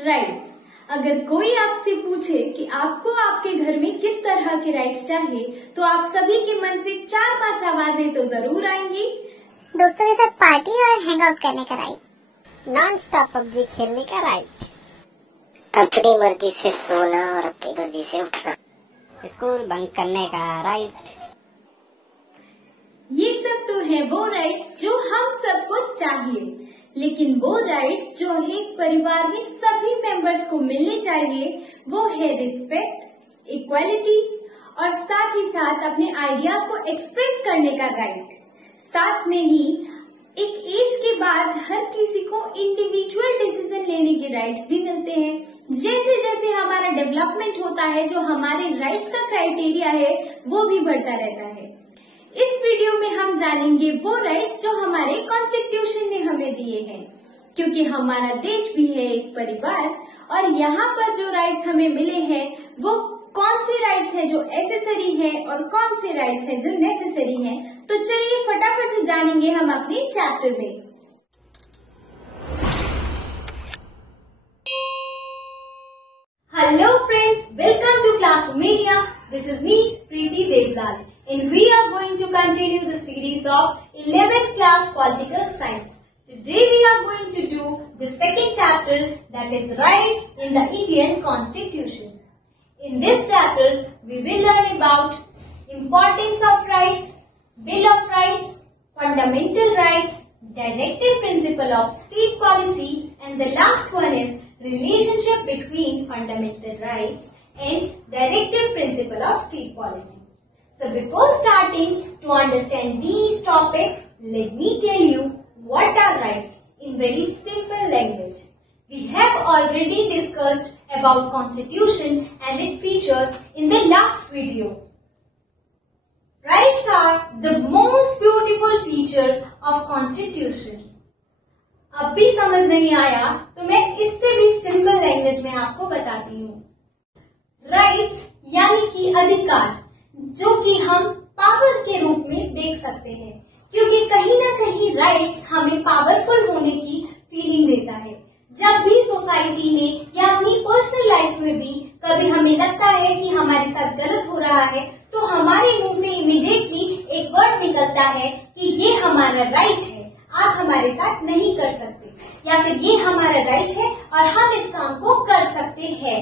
Rights. अगर कोई आपसे पूछे कि आपको आपके घर में किस तरह के राइट्स चाहिए, तो आप सभी के मन से 4-5 आवाजें तो जरूर आएंगी। दोस्तों के साथ पार्टी और हैंग आउट करने का राइट, नॉन स्टॉप पबजी खेलने का राइट, अपनी मर्जी से सोना और अपनी मर्जी से उठना, स्कूल बंक करने का राइट। ये सब तो है वो राइट्स जो हम सबको चाहिए, लेकिन वो राइट्स जो एक परिवार में सभी मेंबर्स को मिलने चाहिए वो है रिस्पेक्ट, इक्वालिटी और साथ ही साथ अपने आइडियाज को एक्सप्रेस करने का राइट। साथ में ही एक एज के बाद हर किसी को इंडिविजुअल डिसीजन लेने के राइट्स भी मिलते हैं। जैसे जैसे हमारा डेवलपमेंट होता है, जो हमारे राइट्स का क्राइटेरिया है वो भी बढ़ता रहता है। इस वीडियो में हम जानेंगे वो राइट्स जो हमारे कॉन्स्टिट्यूशन ने हमें दिए हैं, क्योंकि हमारा देश भी है एक परिवार और यहाँ पर जो राइट्स हमें मिले हैं वो कौन से राइट्स हैं जो एसेसरी हैं और कौन से राइट्स हैं जो नेसेसरी हैं। तो चलिए फटाफट से जानेंगे हम अपने चैप्टर में। Hello friends, welcome to class media. This is me, Preeti Devlal, and we are going to continue the series of 11th class political science. Today we are going to do the second chapter, that is rights in the Indian Constitution. In this chapter, we will learn about importance of rights, Bill of Rights, fundamental rights, directive principle of state policy, and the last one is relationship between fundamental rights and directive principle of state policy. So before starting to understand these topics, let me tell you what are rights in very simple language. We have already discussed about constitution and its features in the last video. Rights are the most beautiful feature of constitution. अब भी समझ नहीं आया तो मैं इससे भी simple language में आपको बताती हूँ। राइट्स यानी कि अधिकार, जो कि हम पावर के रूप में देख सकते हैं, क्योंकि कहीं ना कहीं राइट्स हमें पावरफुल होने की फीलिंग देता है। जब भी सोसाइटी में या अपनी पर्सनल लाइफ में भी कभी हमें लगता है कि हमारे साथ गलत हो रहा है, तो हमारे मुंह से इमीडिएटली एक वर्ड निकलता है कि ये हमारा राइट है, आप हमारे साथ नहीं कर सकते, या फिर ये हमारा राइट है और हम इस काम को कर सकते हैं।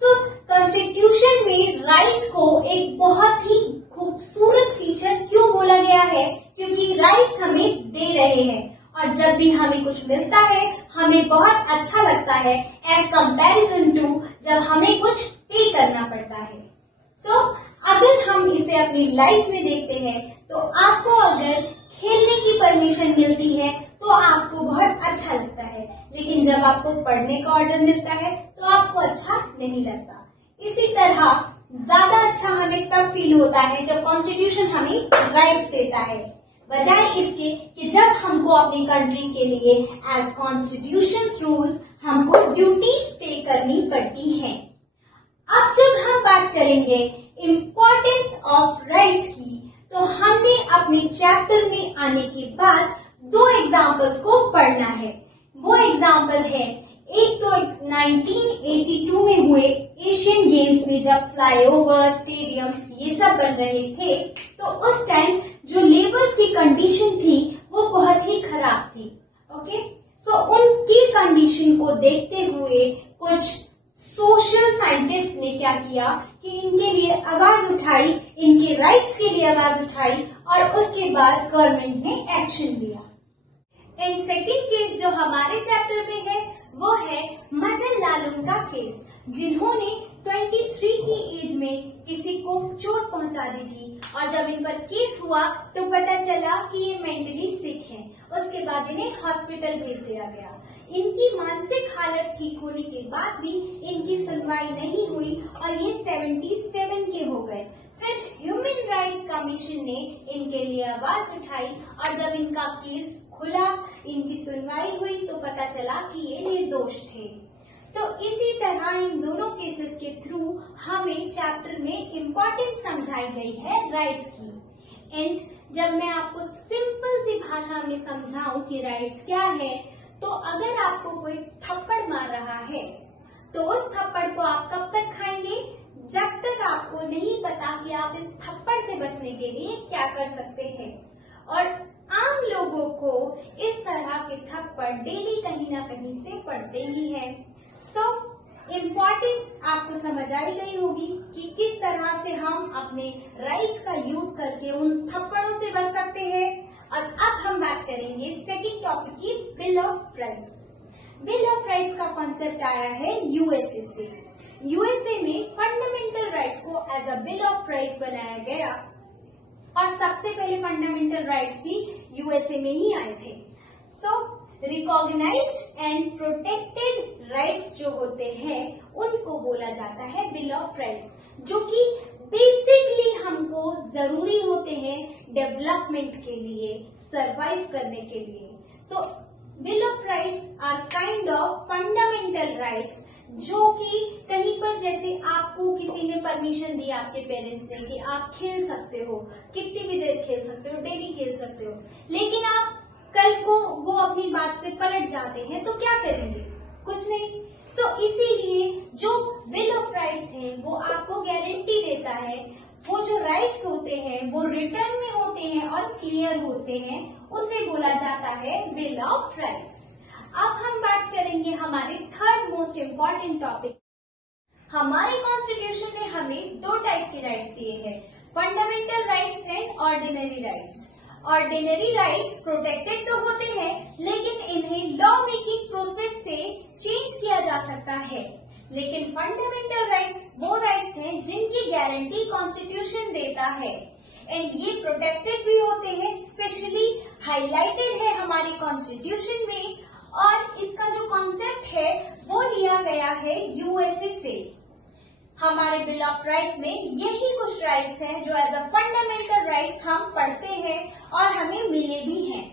तो कॉन्स्टिट्यूशन में राइट को एक बहुत ही खूबसूरत फीचर क्यों बोला गया है? क्योंकि राइट्स हमें दे रहे हैं और जब भी हमें कुछ मिलता है हमें बहुत अच्छा लगता है, एज कंपैरिजन टू जब हमें कुछ पे करना पड़ता है। सो अगर हम इसे अपनी लाइफ में देखते हैं तो आपको अगर खेलने की परमिशन मिलती है तो आपको बहुत अच्छा लगता है, लेकिन जब आपको पढ़ने का ऑर्डर मिलता है तो आपको अच्छा नहीं लगता। इसी तरह ज्यादा अच्छा हमें तब फील होता है जब कॉन्स्टिट्यूशन हमें राइट्स देता है, बजाय इसके कि जब हमको अपनी कंट्री के लिए एज कॉन्स्टिट्यूशन रूल्स हमको ड्यूटीज पे करनी पड़ती हैं। अब जब हम बात करेंगे इम्पोर्टेंस ऑफ राइट्स की, तो हमने अपने चैप्टर में आने के बाद 2 एग्जाम्पल्स को पढ़ना है। वो एग्जाम्पल है, एक तो 1982 में हुए एशियन गेम्स में जब फ्लाईओवर, स्टेडियम्स ये सब बन रहे थे, तो उस टाइम जो लेबर्स की कंडीशन थी वो बहुत ही खराब थी। ओके, सो उनकी कंडीशन को देखते हुए कुछ सोशल साइंटिस्ट ने क्या किया कि इनके लिए आवाज उठाई, इनके राइट्स के लिए आवाज उठाई और उसके बाद गवर्नमेंट ने एक्शन लिया। एंड सेकेंड केस जो हमारे चैप्टर में है वो है मजन लालुन का केस, जिन्होंने 23 की एज में किसी को चोट पहुंचा दी थी और जब इन पर केस हुआ तो पता चला कि ये मेंटली सिक हैं। उसके बाद इन्हें हॉस्पिटल भेज दिया गया। इनकी मानसिक हालत ठीक होने के बाद भी इनकी सुनवाई नहीं हुई और ये 77 के हो गए। फिर ह्यूमन राइट कमीशन ने इनके लिए आवाज उठाई और जब इनका केस खुला, इनकी सुनवाई हुई तो पता चला कि ये निर्दोष थे। तो इसी तरह इन दोनों केसेस के थ्रू हमें चैप्टर में इम्पोर्टेंस समझाई गई है राइट्स की। एंड जब मैं आपको सिंपल सी भाषा में समझाऊं कि राइट्स क्या है, तो अगर आपको कोई थप्पड़ मार रहा है तो उस थप्पड़ को आप कब तक खाएंगे, जब तक आपको नहीं पता कि आप इस थप्पड़ से बचने के लिए क्या कर सकते हैं। और आम लोगों को इस तरह के थप्पड़ डेली कहीं ना कहीं से पड़ते ही है। सो इम्पोर्टेंस आपको समझ आई गई होगी कि किस तरह से हम अपने राइट्स का यूज करके उन थप्पड़ों से बच सकते हैं। और अब हम बात करेंगे सेकंड टॉपिक की, bill of rights. Bill of rights का कॉन्सेप्ट आया है यूएसए से। यूएसए में फंडामेंटल राइट्स को as a bill of right बनाया गया और सबसे पहले फंडामेंटल राइट्स भी यूएसए में ही आए थे। सो रिकॉग्नाइज्ड एंड प्रोटेक्टेड राइट्स जो होते हैं उनको बोला जाता है बिल ऑफ राइट्स, जो कि बेसिकली हमको जरूरी होते हैं डेवलपमेंट के लिए, सरवाइव करने के लिए। So bill of rights are kind of fundamental rights जो कि कहीं पर जैसे आपको किसी ने परमिशन दी आपके पेरेंट्स ने कि आप खेल सकते हो, कितनी भी देर खेल सकते हो, डेली खेल सकते हो, लेकिन आप कल को वो अपनी बात से पलट जाते हैं तो क्या करेंगे, कुछ नहीं। सो इसीलिए जो बिल ऑफ राइट्स है वो आपको गारंटी देता है, वो जो राइट्स होते हैं वो रिटर्न में होते हैं और क्लियर होते हैं, उसे बोला जाता है बिल ऑफ राइट्स। अब हम बात करेंगे हमारे थर्ड मोस्ट इम्पोर्टेंट टॉपिक। हमारे कॉन्स्टिट्यूशन ने हमें दो टाइप के राइट्स दिए हैं, fundamental rights and ordinary rights. Ordinary rights protected तो होते हैं लेकिन इन्हें लॉ मेकिंग प्रोसेस से चेंज किया जा सकता है, लेकिन फंडामेंटल राइट्स वो राइट्स हैं जिनकी गारंटी कॉन्स्टिट्यूशन देता है एंड ये प्रोटेक्टेड भी होते हैं, स्पेशली हाईलाइटेड है हमारी कॉन्स्टिट्यूशन में। और इसका जो कॉन्सेप्ट है वो लिया गया है यूएसए से। हमारे बिल ऑफ राइट में यही कुछ राइट्स हैं जो एज अ फंडामेंटल राइट्स हम पढ़ते हैं और हमें मिले भी हैं।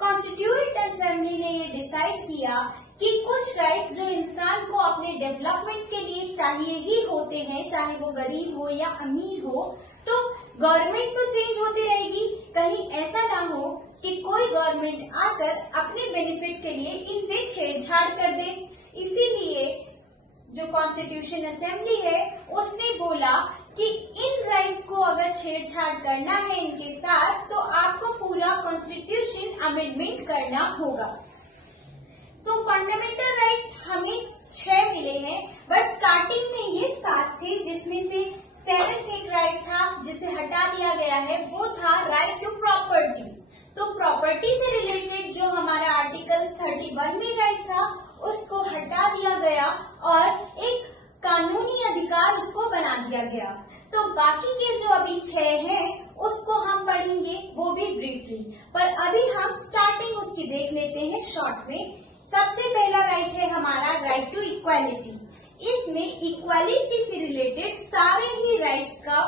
कॉन्स्टिट्यूएंट असेंबली ने ये डिसाइड किया कि कुछ राइट्स जो इंसान को अपने डेवलपमेंट के लिए चाहिए ही होते हैं, चाहे वो गरीब हो या अमीर हो, तो गवर्नमेंट तो चेंज होती रहेगी, कहीं ऐसा ना हो कि कोई गवर्नमेंट आकर अपने बेनिफिट के लिए इनसे छेड़छाड़ कर दे। इसीलिए जो कॉन्स्टिट्यूशन असेंबली है उसने बोला कि इन राइट्स को अगर छेड़छाड़ करना है इनके साथ तो आपको पूरा कॉन्स्टिट्यूशन अमेंडमेंट करना होगा। सो फंडामेंटल राइट हमें 6 मिले हैं, बट स्टार्टिंग में ये 7 थे, जिसमें से 7th एक राइट था जिसे हटा दिया गया है, वो था राइट टू प्रॉपर्टी। तो प्रॉपर्टी से रिलेटेड जो हमारा आर्टिकल 31 में राइट था उसको हटा दिया गया और एक कानूनी अधिकार उसको बना दिया गया। तो बाकी के जो अभी 6 हैं उसको हम पढ़ेंगे, वो भी ब्रीफली, पर अभी हम स्टार्टिंग उसकी देख लेते हैं शॉर्ट में। सबसे पहला राइट है हमारा राइट टू इक्वालिटी। इसमें इक्वालिटी से रिलेटेड सारे ही राइट्स का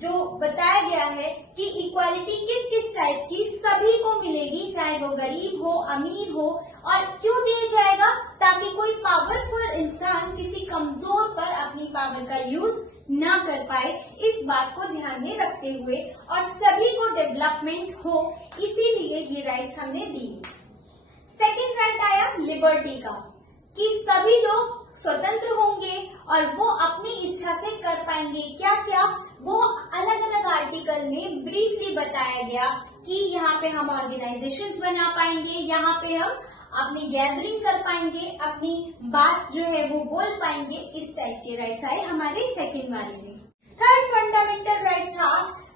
जो बताया गया है कि इक्वालिटी किस किस टाइप की सभी को मिलेगी, चाहे वो गरीब हो अमीर हो। और क्यों दिया जाएगा, ताकि कोई पावरफुल इंसान किसी कमजोर पर अपनी पावर का यूज ना कर पाए, इस बात को ध्यान में रखते हुए, और सभी को डेवलपमेंट हो, इसीलिए ये राइट्स हमने दी। सेकेंड राइट आया लिबर्टी का, कि सभी लोग स्वतंत्र होंगे और वो अपनी इच्छा से कर पाएंगे। क्या क्या, वो अलग अलग आर्टिकल में ब्रीफली बताया गया कि यहाँ पे हम ऑर्गेनाइजेशंस बना पाएंगे, यहाँ पे हम अपनी गैदरिंग कर पाएंगे, अपनी बात जो है वो बोल पाएंगे। इस टाइप के राइट्स आए हमारे सेकेंड वाले में। थर्ड फंडामेंटल राइट था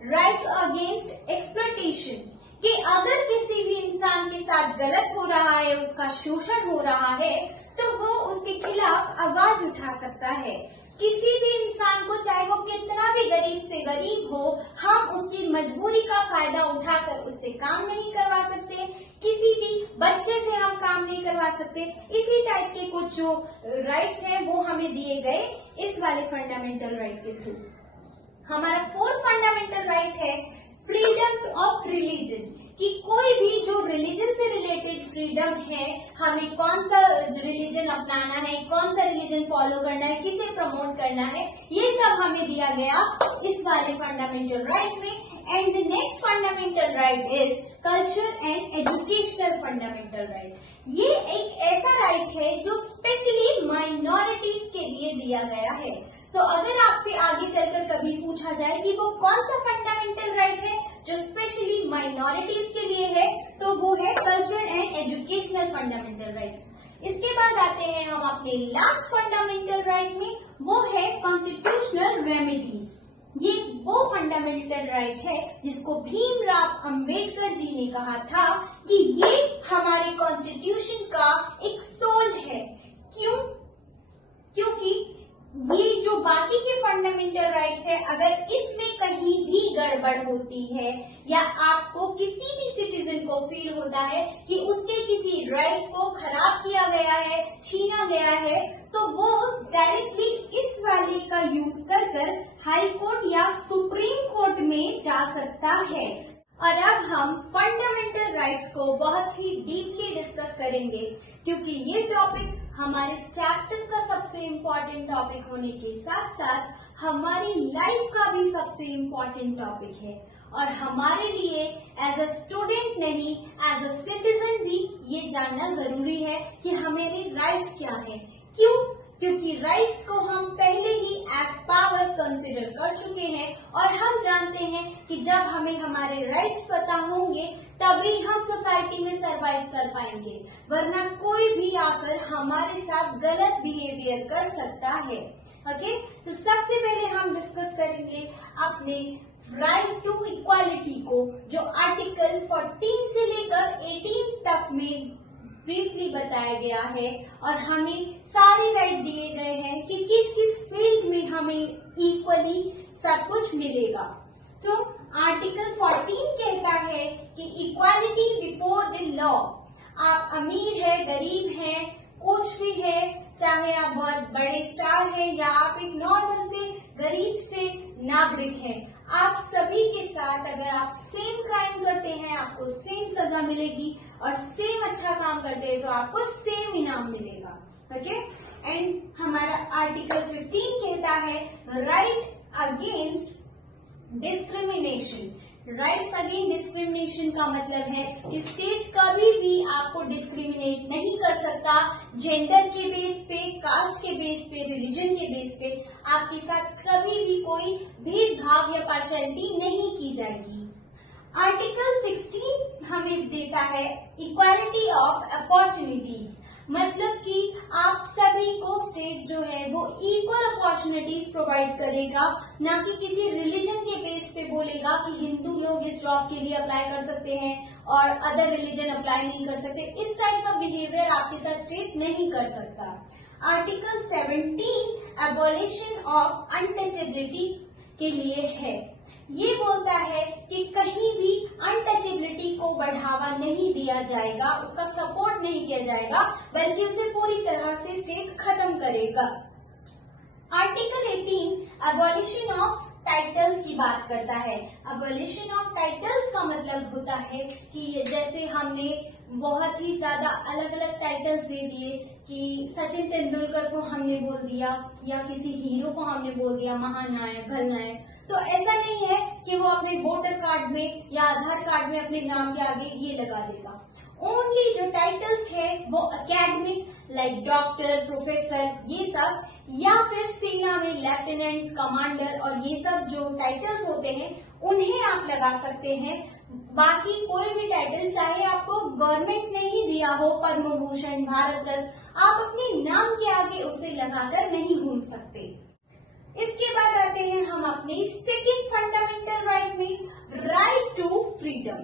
राइट अगेंस्ट एक्सप्लॉयटेशन, कि अगर किसी भी इंसान के साथ गलत हो रहा है, उसका शोषण हो रहा है, तो वो उसके खिलाफ आवाज उठा सकता है। किसी भी इंसान को, चाहे वो कितना भी गरीब से गरीब हो, हम उसकी मजबूरी का फायदा उठाकर उससे काम नहीं करवा सकते, किसी भी बच्चे से हम काम नहीं करवा सकते। इसी टाइप के कुछ जो राइट्स हैं वो हमें दिए गए इस वाले फंडामेंटल राइट के थ्रू। हमारा फोर्थ फंडामेंटल राइट है फ्रीडम ऑफ रिलीजन, कि कोई भी जो रिलीजन से रिलेटेड फ्रीडम है, हमें कौन सा रिलीजन अपनाना है, कौन सा रिलीजन फॉलो करना है, किसे प्रमोट करना है, ये सब हमें दिया गया इस वाले फंडामेंटल राइट में। And the next fundamental right is culture and educational fundamental right. ये एक ऐसा राइट है जो स्पेशली माइनॉरिटीज के लिए दिया गया है। अगर आपसे आगे चलकर कभी पूछा जाए कि वो कौन सा फंडामेंटल राइट है जो स्पेशली माइनॉरिटीज के लिए है, तो वो है culture and educational fundamental rights. इसके बाद आते हैं हम अपने लास्ट फंडामेंटल राइट में, वो है कॉन्स्टिट्यूशनल रेमेडीज। ये वो फंडामेंटल राइट है जिसको भीमराव अंबेडकर जी ने कहा था कि ये हमारे कॉन्स्टिट्यूशन का एक सोल है। क्यों? क्योंकि ये जो बाकी के फंडामेंटल राइट्स है, अगर इसमें कहीं भी गड़बड़ होती है या आपको किसी भी सिटीजन को फील होता है कि उसके किसी राइट को खराब किया गया है, छीना गया है, तो वो डायरेक्टली इस वाले का यूज कर हाई कोर्ट या सुप्रीम कोर्ट में जा सकता है। और अब हम फंडामेंटल राइट्स को बहुत ही डीपली डिस्कस करेंगे, क्योंकि ये टॉपिक हमारे चैप्टर का सबसे इम्पोर्टेंट टॉपिक होने के साथ साथ हमारी लाइफ का भी सबसे इम्पोर्टेंट टॉपिक है। और हमारे लिए एज अ स्टूडेंट नहीं, एज अ सिटीजन भी ये जानना जरूरी है कि हमारे राइट्स क्या है। क्यों? क्योंकि राइट्स को हम पहले ही एज पावर कंसिडर कर चुके हैं और हम जानते हैं कि जब हमें हमारे राइट्स पता होंगे तभी हम सोसाइटी में सरवाइव कर पाएंगे, वरना कोई भी आकर हमारे साथ गलत बिहेवियर कर सकता है। ओके, तो सबसे पहले हम डिस्कस करेंगे अपने राइट टू इक्वालिटी को, जो आर्टिकल 14 से लेकर 18 तक में ब्रीफली बताया गया है। और हमें सारे राइट दिए गए हैं कि किस किस फील्ड में हमें इक्वली सब कुछ मिलेगा। तो आर्टिकल 14 कहता है कि इक्वालिटी बिफोर द लॉ। आप अमीर है, गरीब है, कुछ भी है, चाहे आप बहुत बड़े स्टार हैं या आप एक नॉर्मल से गरीब से नागरिक हैं, आप सभी के साथ अगर आप सेम क्राइम करते हैं आपको सेम सजा मिलेगी, और सेम अच्छा काम करते हैं तो आपको सेम इनाम मिलेगा। ओके, एंड हमारा आर्टिकल 15 कहता है right against discrimination. Rights against discrimination का मतलब है कि स्टेट कभी भी आपको डिस्क्रिमिनेट नहीं कर सकता। जेंडर के बेस पे, कास्ट के बेस पे, रिलीजन के बेस पे आपके साथ कभी भी कोई भेदभाव या पार्शियलिटी नहीं की जाएगी। आर्टिकल 16 हमें देता है इक्वालिटी ऑफ अपॉर्चुनिटीज, मतलब कि आप सभी को स्टेट जो है वो इक्वल अपॉर्चुनिटीज प्रोवाइड करेगा, ना कि किसी रिलीजन के बेस पे बोलेगा कि हिंदू लोग इस जॉब के लिए अप्लाई कर सकते हैं और अदर रिलीजन अप्लाई नहीं कर सकते। इस टाइप का बिहेवियर आपके साथ स्टेट नहीं कर सकता। आर्टिकल 17 एबॉलिशन ऑफ अनटचेबिलिटी के लिए है। ये बोलता है कि कहीं भी अनटचेबिलिटी को बढ़ावा नहीं दिया जाएगा, उसका सपोर्ट नहीं किया जाएगा, बल्कि उसे पूरी तरह से स्टेट खत्म करेगा। आर्टिकल 18 एबॉलिशन ऑफ टाइटल्स की बात करता है। एबॉलिशन ऑफ टाइटल्स का मतलब होता है कि जैसे हमने बहुत ही ज्यादा अलग अलग टाइटल्स दे दिए कि सचिन तेंदुलकर को हमने बोल दिया या किसी हीरो को हमने बोल दिया महानायक, खलनायक, तो ऐसा नहीं है कि वो अपने वोटर कार्ड में या आधार कार्ड में अपने नाम के आगे ये लगा देगा। ओनली जो टाइटल्स है वो एकेडमिक लाइक डॉक्टर, प्रोफेसर, ये सब, या फिर सेना में लेफ्टिनेंट, कमांडर और ये सब जो टाइटल्स होते हैं उन्हें आप लगा सकते हैं। बाकी कोई भी टाइटल चाहे आपको गवर्नमेंट ने ही दिया हो, पद्म भूषण, भारत रत्न, आप अपने नाम के आगे उसे लगाकर नहीं घूम सकते। इसके बाद आते हैं हम अपने सेकंड फंडामेंटल राइट में, राइट टू फ्रीडम,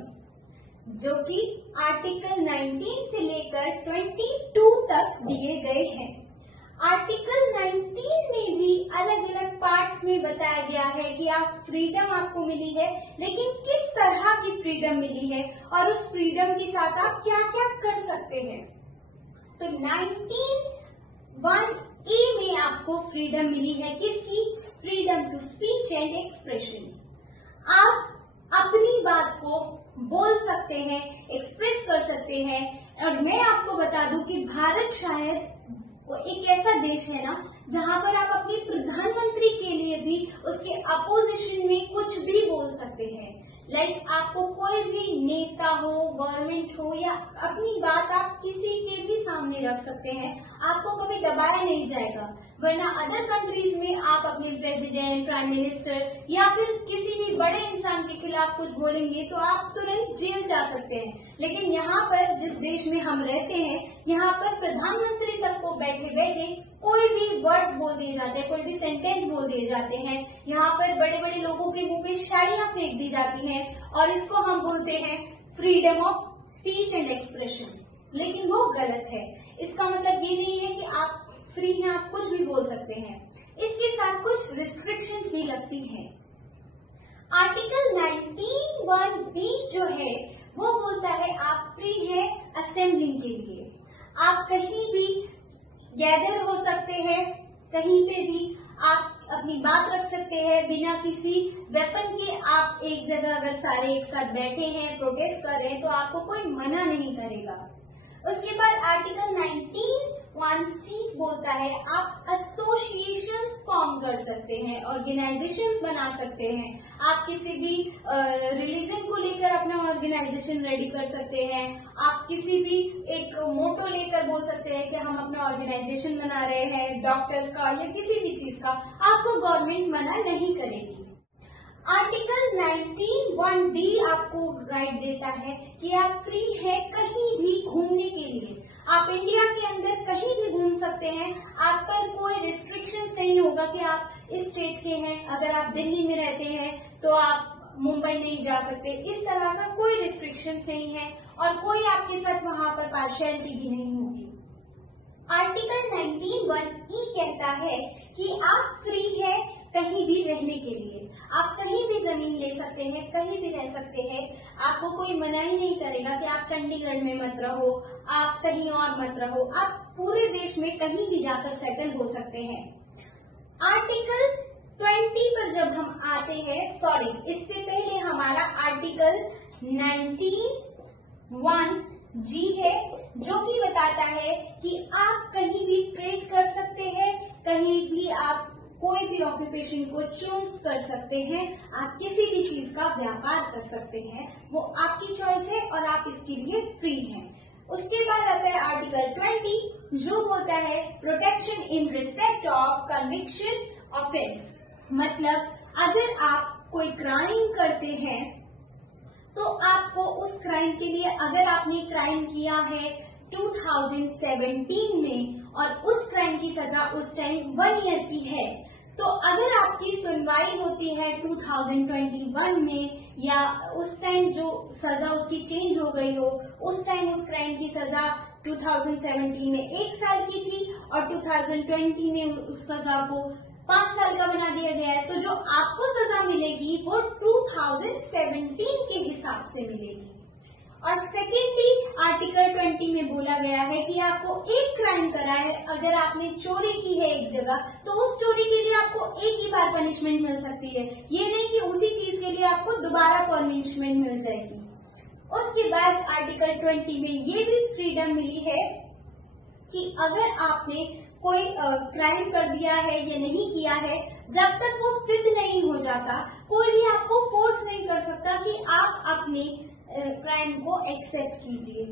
जो कि आर्टिकल 19 से लेकर 22 तक दिए गए हैं। आर्टिकल 19 में भी अलग अलग पार्ट्स में बताया गया है कि आप फ्रीडम आपको मिली है, लेकिन किस तरह की फ्रीडम मिली है और उस फ्रीडम के साथ आप क्या क्या कर सकते हैं। तो 19(1)(a) में आपको फ्रीडम मिली है, किसकी? Freedom to speech and expression. आप अपनी बात को बोल सकते हैं, एक्सप्रेस कर सकते हैं। और मैं आपको बता दूं कि भारत शायद एक ऐसा देश है ना जहां पर आप अपने प्रधानमंत्री के लिए भी उसके अपोजिशन में कुछ भी बोल सकते हैं। लाइक आपको कोई भी नेता हो, गवर्नमेंट हो, या अपनी बात आप किसी के भी सामने रख सकते हैं, आपको कभी दबाया नहीं जाएगा। वरना अदर कंट्रीज में आप अपने प्रेसिडेंट, प्राइम मिनिस्टर या फिर किसी भी बड़े इंसान के खिलाफ कुछ बोलेंगे तो आप तुरंत जेल जा सकते हैं। लेकिन यहाँ पर जिस देश में हम रहते हैं, यहाँ पर प्रधानमंत्री तक को बैठे बैठे कोई भी वर्ड्स बोल दिए जाते हैं, कोई भी सेंटेंस बोल दिए जाते हैं। यहाँ पर बड़े बड़े लोगों के मुंह पे शायरियां फेंक दी जाती हैं और इसको हम बोलते हैं freedom of speech and expression. लेकिन वो गलत है। इसका मतलब ये नहीं है कि आप फ्री हैं, आप कुछ भी बोल सकते हैं। इसके साथ कुछ रिस्ट्रिक्शंस भी लगती हैं। आर्टिकल 19(1)(b जो है वो बोलता है आप फ्री हैं असेंबलिंग के लिए। आप कहीं भी गैदर हो सकते हैं, कहीं पे भी आप अपनी बात रख सकते हैं बिना किसी वेपन के। आप एक जगह अगर सारे एक साथ बैठे हैं, प्रोटेस्ट कर रहे हैं, तो आपको कोई मना नहीं करेगा। उसके बाद आर्टिकल 19(1)(c बोलता है आप एसोसिएशंस फॉर्म कर सकते हैं, ऑर्गेनाइजेशंस बना सकते हैं। आप किसी भी रिलीजन को लेकर अपना ऑर्गेनाइजेशन रेडी कर सकते हैं। आप किसी भी एक मोटो लेकर बोल सकते हैं कि हम अपना ऑर्गेनाइजेशन बना रहे हैं, डॉक्टर्स का या किसी भी चीज का, आपको गवर्नमेंट मना नहीं करेगी। आर्टिकल 19(1)(d आपको राइट देता है कि आप फ्री हैं कहीं भी घूमने के लिए। आप इंडिया के अंदर कहीं भी घूम सकते हैं। आप पर कोई रिस्ट्रिक्शंस नहीं होगा कि आप इस स्टेट के हैं, अगर आप दिल्ली में रहते हैं तो आप मुंबई नहीं जा सकते। इस तरह का कोई रिस्ट्रिक्शंस नहीं है और कोई आपके साथ वहां पर पार्शियलिटी भी नहीं होगी। आर्टिकल 19(1)(e कहता है कि आप फ्री हैं कहीं भी रहने के लिए। आप कहीं भी जमीन ले सकते हैं, कहीं भी रह सकते हैं। आपको कोई मनाही नहीं करेगा कि आप चंडीगढ़ में मत रहो, आप कहीं और मत रहो। आप पूरे देश में कहीं भी जाकर सेटल हो सकते हैं। आर्टिकल 20 पर जब हम आते हैं, सॉरी इससे पहले हमारा आर्टिकल 19(1)(g है जो कि बताता है कि आप कहीं भी ट्रेड कर सकते हैं, कहीं भी आप कोई भी ऑक्यूपेशन को चूज कर सकते हैं, आप किसी भी चीज का व्यापार कर सकते हैं। वो आपकी चॉइस है और आप इसके लिए फ्री हैं। उसके बाद आता है आर्टिकल 20 जो बोलता है protection in respect of conviction offence. मतलब अगर आप कोई क्राइम करते हैं तो आपको उस क्राइम के लिए, अगर आपने क्राइम किया है 2017 में और उस क्राइम की सजा उस टाइम 1 ईयर की है, तो अगर आपकी सुनवाई होती है 2021 में या उस टाइम जो सजा उसकी चेंज हो गई हो, उस टाइम उस क्राइम की सजा 2017 में 1 साल की थी और 2020 में उस सजा को 5 साल का बना दिया गया है, तो जो आपको सजा मिलेगी वो 2017 के हिसाब से मिलेगी। और सेकेंडली आर्टिकल 20 में बोला गया है कि आपको एक क्राइम करा है, अगर आपने चोरी की है एक जगह, तो उस चोरी के लिए आपको एक ही बार पनिशमेंट मिल सकती है। ये नहीं कि उसी चीज के लिए आपको दोबारा पनिशमेंट मिल जाएगी। उसके बाद आर्टिकल 20 में ये भी फ्रीडम मिली है कि अगर आपने कोई क्राइम कर दिया है या नहीं किया है, जब तक वो सिद्ध नहीं हो जाता, कोई भी आपको फोर्स नहीं कर सकता कि आप अपने क्राइम को एक्सेप्ट कीजिए।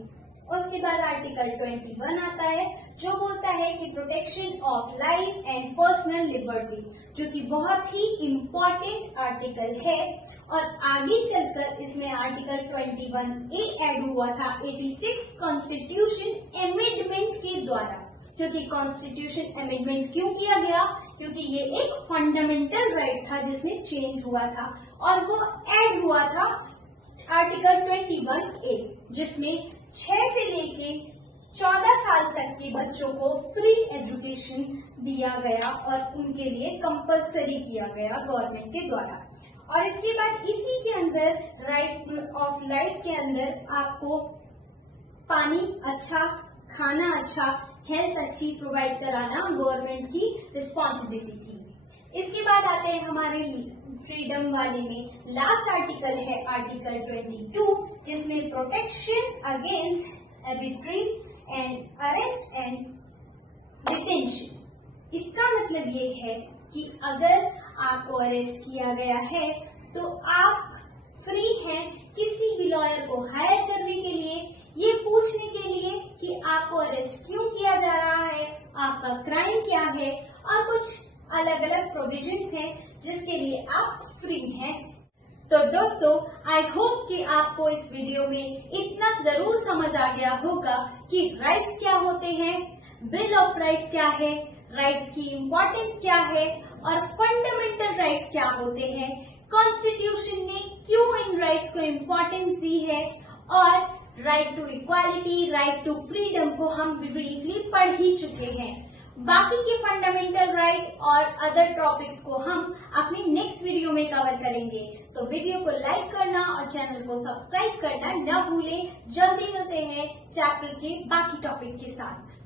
उसके बाद आर्टिकल 21 आता है जो बोलता है कि protection of life and personal liberty, जो कि बहुत ही इम्पोर्टेंट आर्टिकल है। और आगे चलकर इसमें आर्टिकल 21A ऐड हुआ था 86 कॉन्स्टिट्यूशन अमेंडमेंट के द्वारा। क्योंकि कॉन्स्टिट्यूशन अमेंडमेंट क्यों किया गया? क्योंकि ये एक फंडामेंटल राइट था जिसमें चेंज हुआ था और वो ऐड हुआ था आर्टिकल 21A, जिसमें 6 से लेके 14 साल तक के बच्चों को फ्री एजुकेशन दिया गया और उनके लिए कंपलसरी किया गया गवर्नमेंट के द्वारा। और इसके बाद इसी के अंदर राइट ऑफ लाइफ के अंदर आपको पानी अच्छा, खाना अच्छा, हेल्थ अच्छी प्रोवाइड कराना गवर्नमेंट की रिस्पॉन्सिबिलिटी थी। इसके बाद आते हैं हमारे फ्रीडम वाले में। लास्ट आर्टिकल है आर्टिकल 22, जिसमें protection against arbitrary and arrest and detention. इसका मतलब ये है कि अगर आपको अरेस्ट किया गया है तो आप फ्री हैं किसी भी लॉयर को हायर करने के लिए, ये पूछने के लिए कि आपको अरेस्ट क्यों किया जा रहा है, आपका क्राइम क्या है, और कुछ अलग अलग प्रोविजंस हैं जिसके लिए आप फ्री हैं। तो दोस्तों, आई होप कि आपको इस वीडियो में इतना जरूर समझ आ गया होगा कि राइट्स क्या होते हैं, बिल ऑफ राइट्स क्या है, राइट्स की इम्पोर्टेंस क्या है और फंडामेंटल राइट्स क्या होते हैं, कॉन्स्टिट्यूशन ने क्यों इन राइट्स को इम्पोर्टेंस दी है, और right to equality, right to freedom को हम ब्रीफली पढ़ ही चुके हैं। बाकी के फंडामेंटल राइट और अदर टॉपिक्स को हम अपनी नेक्स्ट वीडियो में कवर करेंगे। तो वीडियो को लाइक करना और चैनल को सब्सक्राइब करना न भूलें। जल्दी मिलते हैं चैप्टर के बाकी टॉपिक के साथ।